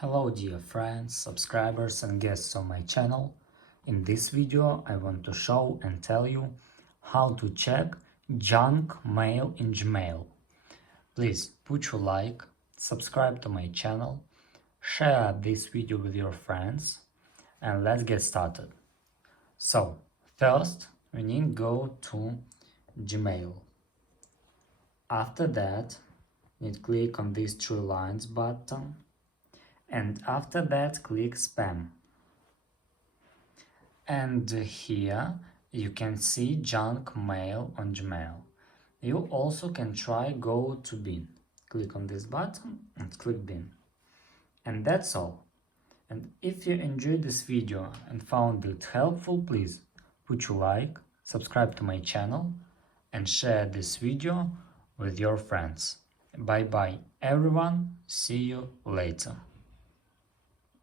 Hello dear friends, subscribers and guests on my channel. In this video I want to show and tell you how to check junk mail in Gmail. Please put your like, subscribe to my channel, share this video with your friends and let's get started. So first we need to go to Gmail. After that you need to click on this three lines button. And after that click spam, and here you can see junk mail on Gmail. You also can try go to bin, click on this button and click bin, and that's all. And if you enjoyed this video and found it helpful, please put your like, subscribe to my channel and share this video with your friends. Bye bye everyone, see you later.